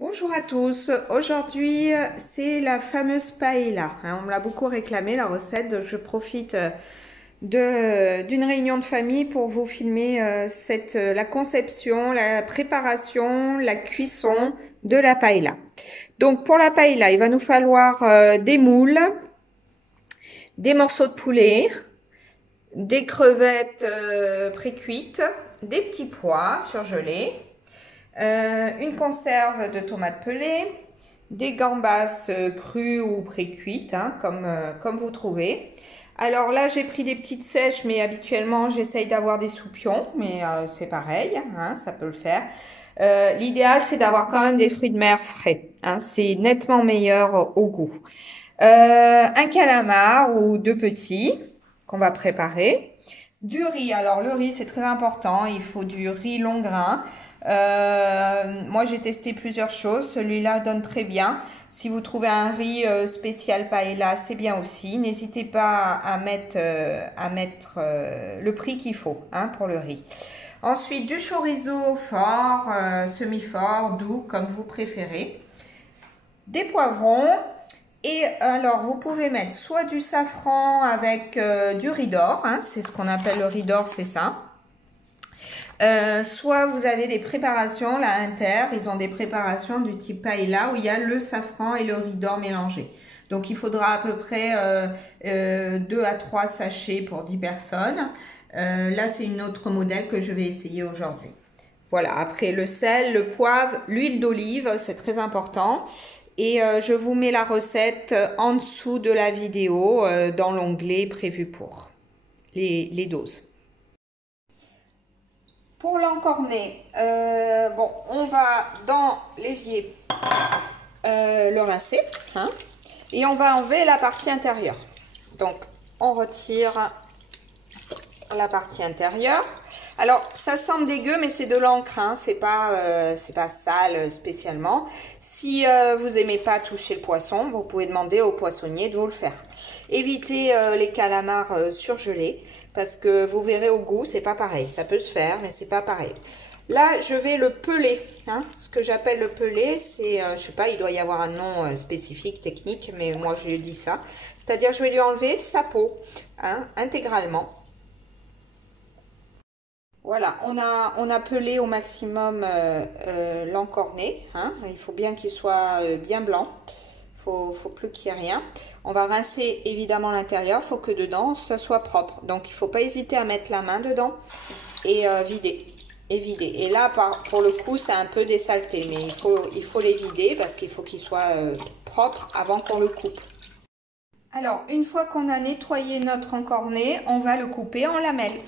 Bonjour à tous, aujourd'hui c'est la fameuse paella, on me l'a beaucoup réclamé la recette, donc je profite d'une réunion de famille pour vous filmer la conception, la préparation, la cuisson de la paella. Donc pour la paella, il va nous falloir des moules, des morceaux de poulet, des crevettes pré-cuites, des petits pois surgelés, une conserve de tomates pelées, des gambas crues ou pré-cuites, comme vous trouvez. Alors là, j'ai pris des petites sèches, mais habituellement, j'essaye d'avoir des soupions, mais c'est pareil, ça peut le faire. L'idéal, c'est d'avoir quand même des fruits de mer frais. C'est nettement meilleur au goût. Un calamar ou deux petits qu'on va préparer. Du riz, alors le riz c'est très important, il faut du riz long grain. Moi j'ai testé plusieurs choses, celui-là donne très bien. Si vous trouvez un riz spécial paella, c'est bien aussi. N'hésitez pas à mettre le prix qu'il faut pour le riz. Ensuite du chorizo fort, semi-fort, doux comme vous préférez. Des poivrons. Et alors, vous pouvez mettre soit du safran avec du riz d'or, c'est ce qu'on appelle le riz d'or, c'est ça. Soit vous avez des préparations, la Inter, ils ont des préparations du type paella où il y a le safran et le riz d'or mélangés. Donc, il faudra à peu près 2 à 3 sachets pour 10 personnes. Là, c'est une autre modèle que je vais essayer aujourd'hui. Voilà, après le sel, le poivre, l'huile d'olive, c'est très important. Et je vous mets la recette en dessous de la vidéo dans l'onglet prévu pour les doses. Pour l'encornet, on va dans l'évier le rincer et on va enlever la partie intérieure. Donc on retire la partie intérieure. Alors, ça semble dégueu, mais c'est de l'encre, c'est pas sale spécialement. Si vous aimez pas toucher le poisson, vous pouvez demander au poissonnier de vous le faire. Évitez les calamars surgelés, parce que vous verrez au goût, c'est pas pareil. Ça peut se faire, mais c'est pas pareil. Là, je vais le peler. Ce que j'appelle le peler, c'est, je sais pas, il doit y avoir un nom spécifique, technique, mais moi je dis ça. C'est-à-dire, je vais lui enlever sa peau, intégralement. Voilà, on a pelé au maximum l'encornet. Il faut bien qu'il soit bien blanc. Faut plus qu'il y ait rien. On va rincer évidemment l'intérieur. Il faut que dedans, ça soit propre. Donc, il ne faut pas hésiter à mettre la main dedans et vider. Et là, pour le coup, c'est un peu des saletés. Mais il faut les vider parce qu'il faut qu'il soit propre avant qu'on le coupe. Alors, une fois qu'on a nettoyé notre encornet, on va le couper en lamelles.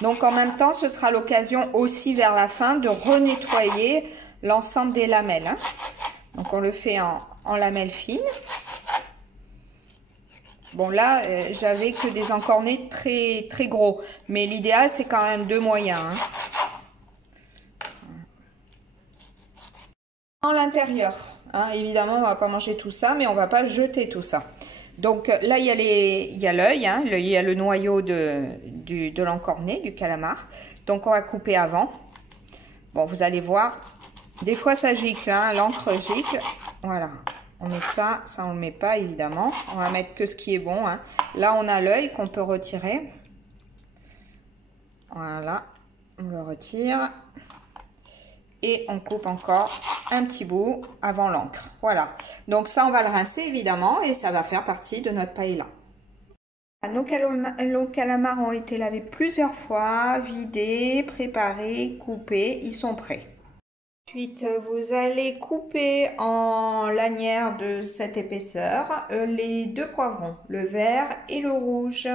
Donc en même temps, ce sera l'occasion aussi vers la fin de renettoyer l'ensemble des lamelles. Donc on le fait en lamelles fines. Bon là, j'avais que des encornets très, très gros. Mais l'idéal, c'est quand même 2 moyens. En l'intérieur, évidemment, on ne va pas manger tout ça, mais on ne va pas jeter tout ça. Donc là, il y a l'œil, il y a le noyau de l'encornet, du calamar. Donc on va couper avant. Bon, vous allez voir, des fois ça gicle, l'encre gicle. Voilà, on met ça on ne met pas évidemment. On va mettre que ce qui est bon. Là, on a l'œil qu'on peut retirer. Voilà, on le retire. Et on coupe encore un petit bout avant l'encre. Voilà. Donc ça, on va le rincer évidemment et ça va faire partie de notre paella. Nos calamars ont été lavés plusieurs fois, vidés, préparés, coupés. Ils sont prêts. Ensuite, vous allez couper en lanières de cette épaisseur les 2 poivrons, le vert et le rouge.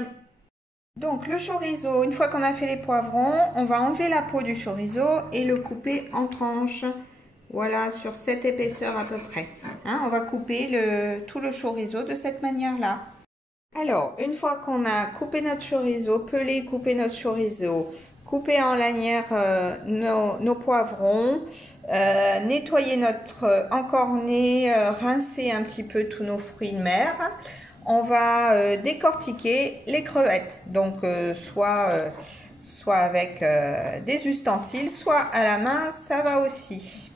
Donc le chorizo, une fois qu'on a fait les poivrons, on va enlever la peau du chorizo et le couper en tranches. Voilà, sur cette épaisseur à peu près. On va couper tout le chorizo de cette manière-là. Alors, une fois qu'on a coupé notre chorizo, pelé, coupé notre chorizo, coupé en lanières nos poivrons, nettoyer notre encornet, rincer un petit peu tous nos fruits de mer. On va décortiquer les crevettes, donc soit soit avec des ustensiles, soit à la main, ça va aussi.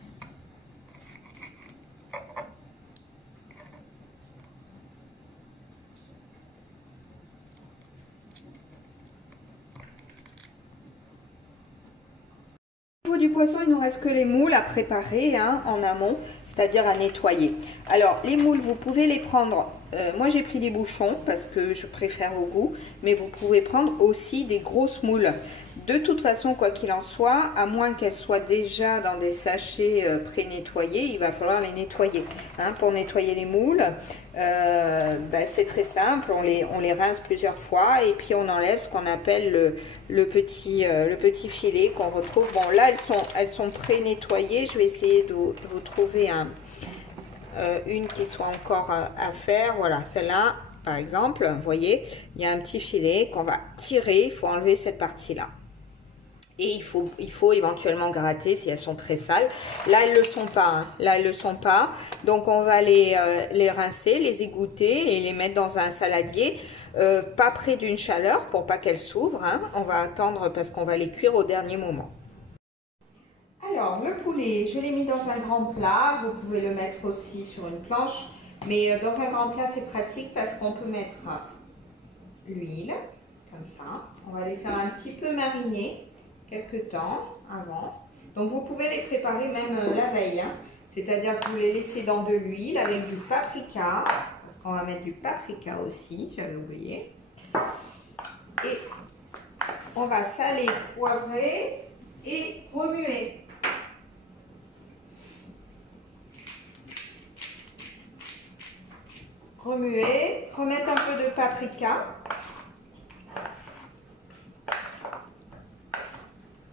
Au niveau du poisson, il nous reste que les moules à préparer hein, en amont, c'est-à-dire à nettoyer. Alors les moules, vous pouvez les prendre, moi j'ai pris des bouchons parce que je préfère au goût, mais vous pouvez prendre aussi des grosses moules. De toute façon, quoi qu'il en soit, à moins qu'elles soient déjà dans des sachets pré-nettoyés, il va falloir les nettoyer. Hein, pour nettoyer les moules, c'est très simple, on les rince plusieurs fois et puis on enlève ce qu'on appelle le petit filet qu'on retrouve. Bon là, elles sont pré-nettoyées, je vais essayer de vous trouver une qui soit encore à faire. Voilà, celle-là par exemple, vous voyez, il y a un petit filet qu'on va tirer, il faut enlever cette partie-là. Et il faut éventuellement gratter si elles sont très sales. Là, elles ne le sont pas. Hein. Là, elles ne le sont pas. Donc, on va les rincer, les égoutter et les mettre dans un saladier. Pas près d'une chaleur pour pas qu'elles s'ouvrent. Hein. On va attendre parce qu'on va les cuire au dernier moment. Alors, le poulet, je l'ai mis dans un grand plat. Vous pouvez le mettre aussi sur une planche. Mais dans un grand plat, c'est pratique parce qu'on peut mettre l'huile, comme ça. On va les faire un petit peu mariner quelques temps avant. Donc vous pouvez les préparer même la veille, hein. C'est-à-dire que vous les laissez dans de l'huile avec du paprika, parce qu'on va mettre du paprika aussi, j'avais oublié. Et on va saler, poivrer et remuer. Remuer, remettre un peu de paprika.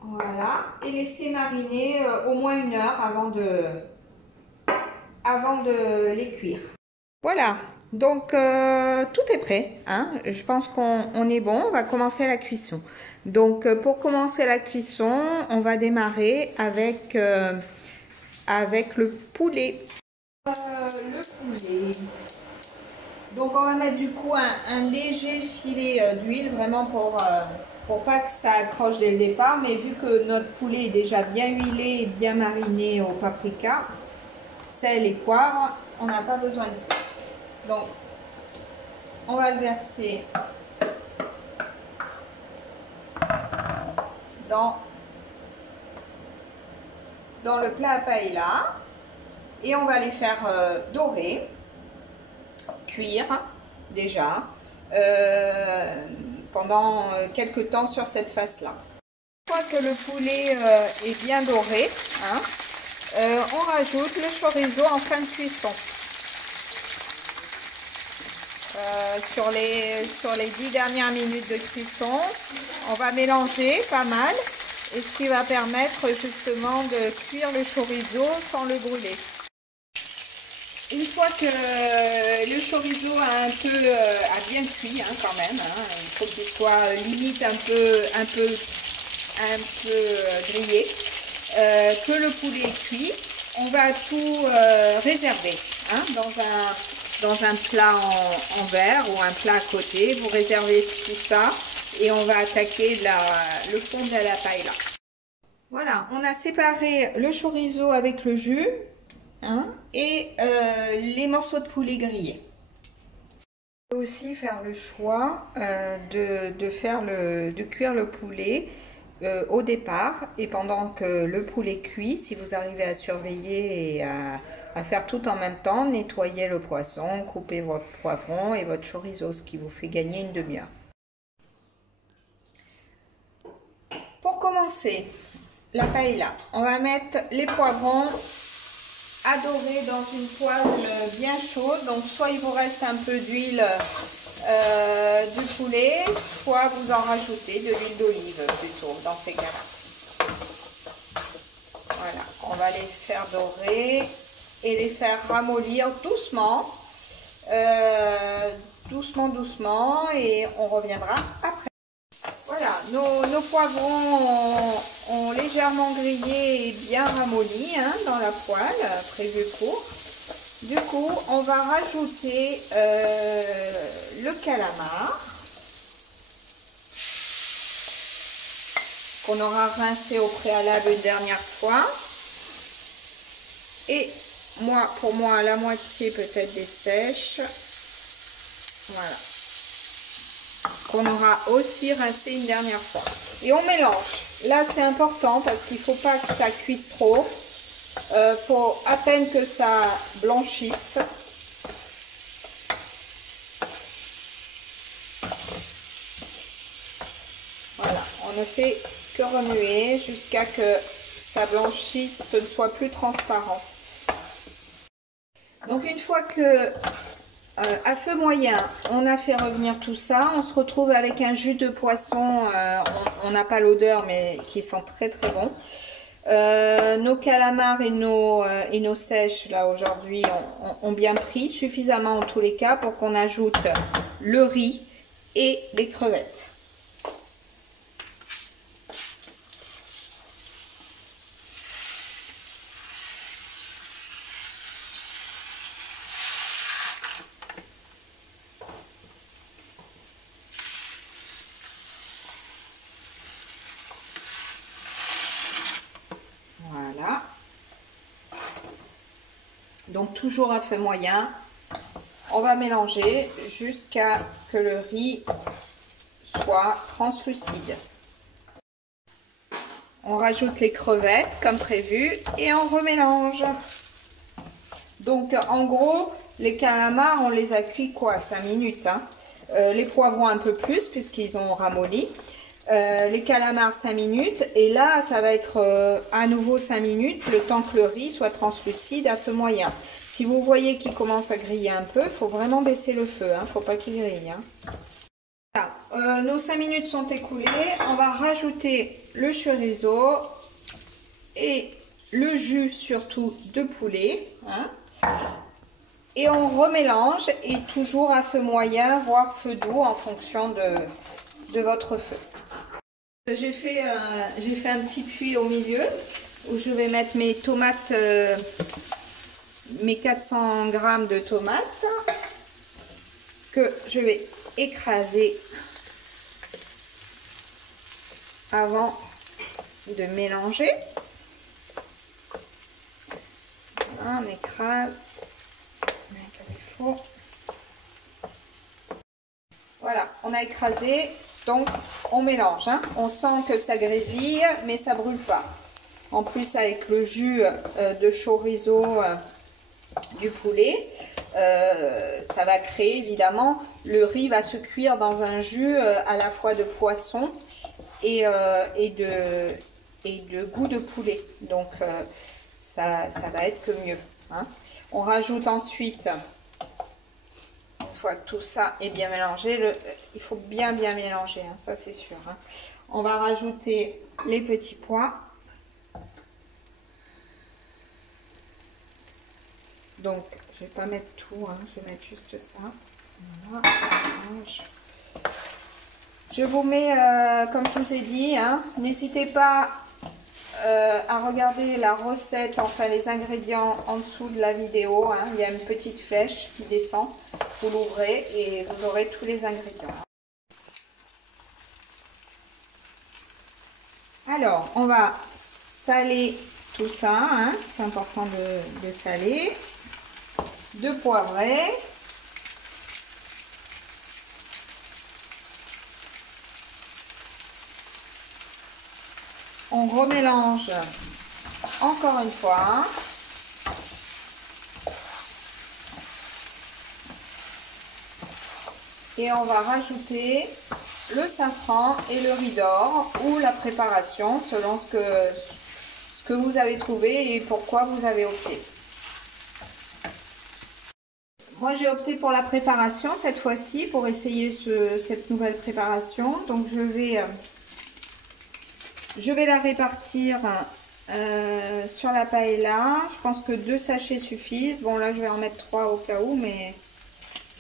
Voilà, et laisser mariner au moins 1 heure avant de les cuire. Voilà, donc tout est prêt. Hein. Je pense qu'on est bon, on va commencer la cuisson. Donc pour commencer la cuisson, on va démarrer avec le poulet. Le poulet. Donc on va mettre du coup un léger filet d'huile, vraiment pour pas que ça accroche dès le départ, mais vu que notre poulet est déjà bien huilé et bien mariné au paprika, sel et poivre, on n'a pas besoin de plus. Donc, on va le verser dans le plat à paella et on va les faire dorer, cuire déjà. Pendant quelques temps sur cette face-là. Une fois que le poulet est bien doré, hein, on rajoute le chorizo en fin de cuisson. Sur les 10 dernières minutes de cuisson, on va mélanger pas mal, et ce qui va permettre justement de cuire le chorizo sans le brûler. Une fois que le chorizo a bien cuit hein, quand même, hein, il faut qu'il soit limite un peu grillé, que le poulet est cuit, on va tout réserver hein, dans un plat en verre ou un plat à côté. Vous réservez tout ça et on va attaquer le fond de la paella. Voilà, on a séparé le chorizo avec le jus. Hein, et les morceaux de poulet grillés. On peut aussi faire le choix de cuire le poulet au départ et pendant que le poulet cuit, si vous arrivez à surveiller et à faire tout en même temps, nettoyez le poisson, coupez votre poivron et votre chorizo, ce qui vous fait gagner une demi-heure. Pour commencer la paella, on va mettre les poivrons à dorer dans une poêle bien chaude. Donc soit il vous reste un peu d'huile du poulet, soit vous en rajoutez de l'huile d'olive plutôt dans ces cas-là. Voilà, on va les faire dorer et les faire ramollir doucement, doucement et on reviendra après. Voilà, nos poivrons ont légèrement grillé et bien ramolli hein, dans la poêle, prévu pour. Du coup, on va rajouter le calamar. qu'on aura rincé au préalable une dernière fois. Et moi, pour moi, la moitié peut-être des sèches. Voilà. Qu'on aura aussi rincé une dernière fois. Et on mélange. Là, c'est important parce qu'il ne faut pas que ça cuise trop. Faut à peine que ça blanchisse. Voilà, on ne fait que remuer jusqu'à que ça blanchisse, ce ne soit plus transparent. Donc une fois que à feu moyen, on a fait revenir tout ça, on se retrouve avec un jus de poisson, on n'a pas l'odeur mais qui sent très très bon. Nos calamars et nos sèches là aujourd'hui ont bien pris, suffisamment en tous les cas pour qu'on ajoute le riz et les crevettes. Voilà. Donc toujours à feu moyen. On va mélanger jusqu'à que le riz soit translucide. On rajoute les crevettes comme prévu et on remélange. Donc en gros, les calamars, on les a cuits quoi, 5 minutes. Hein. Les poivrons un peu plus puisqu'ils ont ramolli. Les calamars 5 minutes et là ça va être à nouveau 5 minutes le temps que le riz soit translucide à feu moyen. Si vous voyez qu'il commence à griller un peu, il faut vraiment baisser le feu, hein, faut pas qu'il grille. Hein. Voilà. Nos 5 minutes sont écoulées, on va rajouter le chorizo et le jus surtout de poulet. Hein. Et on remélange et toujours à feu moyen, voire feu doux en fonction de votre feu. J'ai fait un petit puits au milieu où je vais mettre mes tomates, mes 400 g de tomates que je vais écraser avant de mélanger. Voilà, on écrase comme il faut. Voilà, on a écrasé. Donc, on mélange, hein. On sent que ça grésille, mais ça brûle pas. En plus, avec le jus de chorizo du poulet, ça va créer, évidemment, le riz va se cuire dans un jus à la fois de poisson et de goût de poulet. Donc, ça va être que mieux. Hein. On rajoute ensuite... Une fois que tout ça est bien mélangé, il faut bien mélanger, hein, ça c'est sûr. Hein. On va rajouter les petits pois. Donc, je vais pas mettre tout, hein, je vais mettre juste ça. Voilà. Je vous mets, comme je vous ai dit, hein, n'hésitez pas à regarder la recette, enfin les ingrédients en dessous de la vidéo. Hein. Il y a une petite flèche qui descend. Vous l'ouvrez et vous aurez tous les ingrédients. Alors, on va saler tout ça. Hein. C'est important de saler. De poivrer. On remélange encore une fois. Et on va rajouter le safran et le riz d'or ou la préparation selon ce que vous avez trouvé et pourquoi vous avez opté. Moi j'ai opté pour la préparation cette fois-ci pour essayer cette nouvelle préparation. Donc je vais la répartir sur la paella. Je pense que 2 sachets suffisent. Bon là je vais en mettre 3 au cas où, mais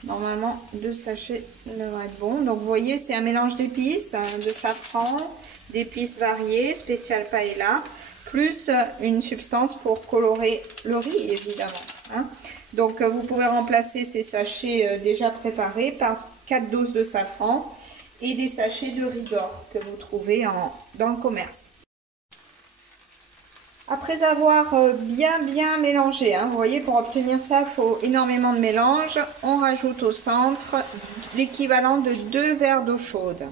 normalement 2 sachets devraient être bon. Donc vous voyez, c'est un mélange d'épices, de safran, d'épices variées, spécial paella, plus une substance pour colorer le riz évidemment. Hein. Donc vous pouvez remplacer ces sachets déjà préparés par 4 doses de safran et des sachets de riz d'or que vous trouvez dans le commerce. Après avoir bien mélangé, hein, vous voyez, pour obtenir ça, il faut énormément de mélange. On rajoute au centre l'équivalent de 2 verres d'eau chaude.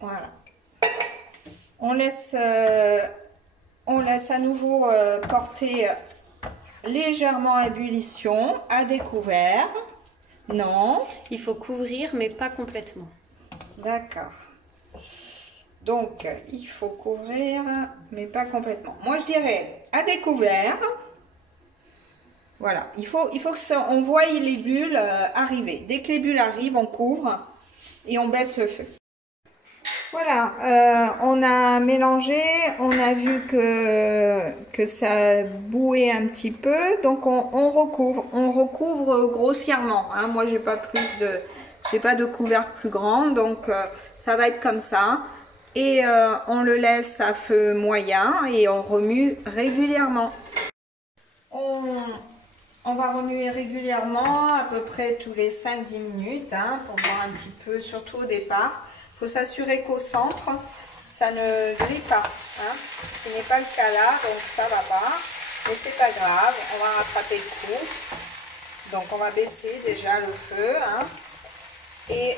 Voilà. On laisse à nouveau porter légèrement à ébullition, à découvert. Non. Il faut couvrir, mais pas complètement. D'accord. Donc, il faut couvrir, mais pas complètement. Moi, je dirais à découvert. Voilà. Il faut que on voie les bulles arriver. Dès que les bulles arrivent, on couvre et on baisse le feu. Voilà, on a mélangé, on a vu que ça bouait un petit peu, donc on recouvre grossièrement. Hein. Moi, j'ai pas de couvercle plus grand, donc ça va être comme ça. Et on le laisse à feu moyen et on remue régulièrement. On va remuer régulièrement, à peu près tous les 5-10 minutes, hein, pour voir un petit peu, surtout au départ. Il faut s'assurer qu'au centre, ça ne grille pas. Hein. Ce n'est pas le cas là, donc ça va pas. Mais c'est pas grave, on va rattraper le coup. Donc on va baisser déjà le feu. Hein. Et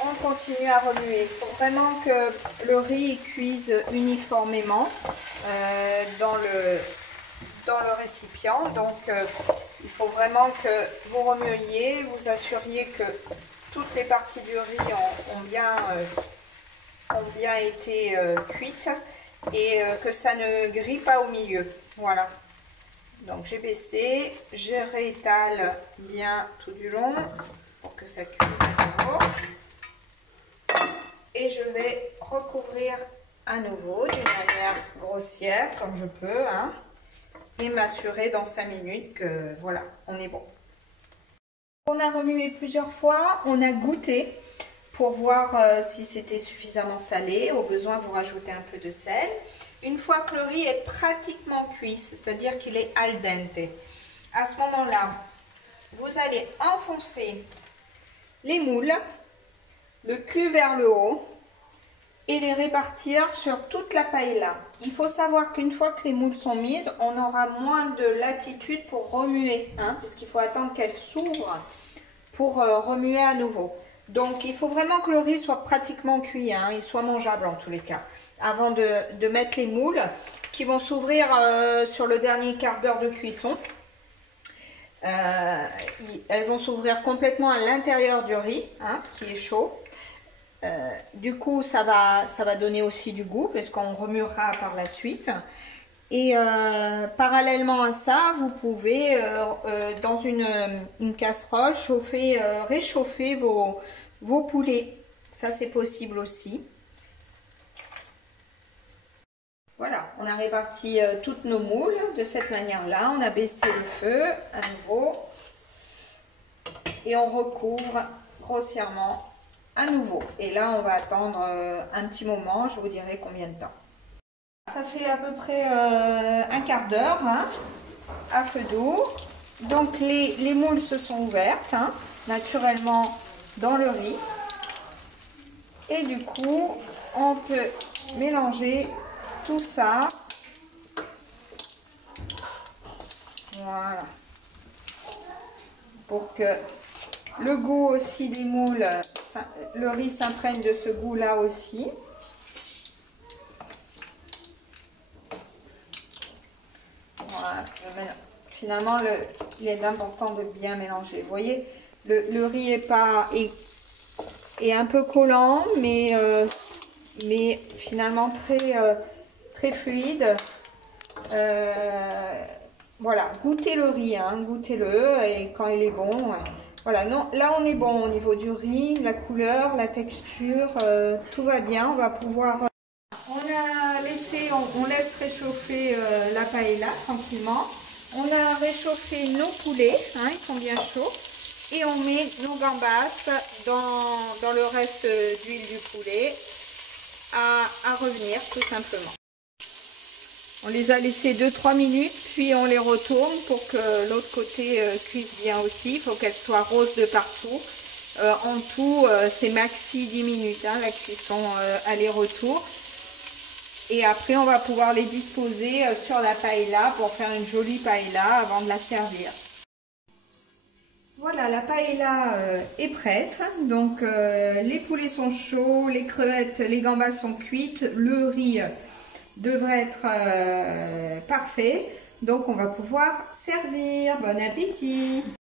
on continue à remuer. Il faut vraiment que le riz cuise uniformément dans le récipient. Donc il faut vraiment que vous remuiez, vous assuriez que toutes les parties du riz ont bien été cuites et que ça ne grille pas au milieu. Voilà. Donc j'ai baissé, je réétale bien tout du long pour que ça cuise à nouveau. Et je vais recouvrir à nouveau d'une manière grossière comme je peux. Hein, et m'assurer dans 5 minutes que voilà, on est bon. On a remué plusieurs fois, on a goûté pour voir si c'était suffisamment salé. Au besoin, vous rajoutez un peu de sel. Une fois que le riz est pratiquement cuit, c'est-à-dire qu'il est al dente, à ce moment-là, vous allez enfoncer les moules, le cul vers le haut, et les répartir sur toute la paella. Il faut savoir qu'une fois que les moules sont mises, on aura moins de latitude pour remuer, hein, puisqu'il faut attendre qu'elles s'ouvrent pour remuer à nouveau. Donc il faut vraiment que le riz soit pratiquement cuit, hein, il soit mangeable en tous les cas, avant de mettre les moules qui vont s'ouvrir sur le dernier quart d'heure de cuisson. Elles vont s'ouvrir complètement à l'intérieur du riz, hein, qui est chaud. Du coup ça va donner aussi du goût puisqu'on remuera par la suite et parallèlement à ça vous pouvez dans une casserole réchauffer vos poulets, ça c'est possible aussi. Voilà, on a réparti toutes nos moules de cette manière là, on a baissé le feu à nouveau et on recouvre grossièrement à nouveau. Et là, on va attendre un petit moment, je vous dirai combien de temps. Ça fait à peu près un quart d'heure, hein, à feu doux. Donc, les moules se sont ouvertes, hein, naturellement, dans le riz. Et du coup, on peut mélanger tout ça. Voilà. Pour que le goût aussi des moules, le riz s'imprègne de ce goût-là aussi. Voilà. Finalement, il est important de bien mélanger. Vous voyez, le riz est un peu collant, mais finalement très fluide. Voilà, goûtez le riz, hein, goûtez-le et quand il est bon. Voilà, non, là on est bon au niveau du riz, la couleur, la texture, tout va bien. On va pouvoir. On laisse réchauffer la paella tranquillement. On a réchauffé nos poulets, hein, ils sont bien chauds. Et on met nos gambas dans le reste d'huile du poulet à revenir tout simplement. On les a laissés 2-3 minutes, puis on les retourne pour que l'autre côté cuise bien aussi. Il faut qu'elles soient roses de partout. En tout, c'est maxi 10 minutes, hein, la cuisson aller-retour. Et après, on va pouvoir les disposer sur la paella pour faire une jolie paella avant de la servir. Voilà, la paella est prête. Donc, les poulets sont chauds, les crevettes, les gambas sont cuites, le riz devrait être parfait. Donc, on va pouvoir servir. Bon appétit!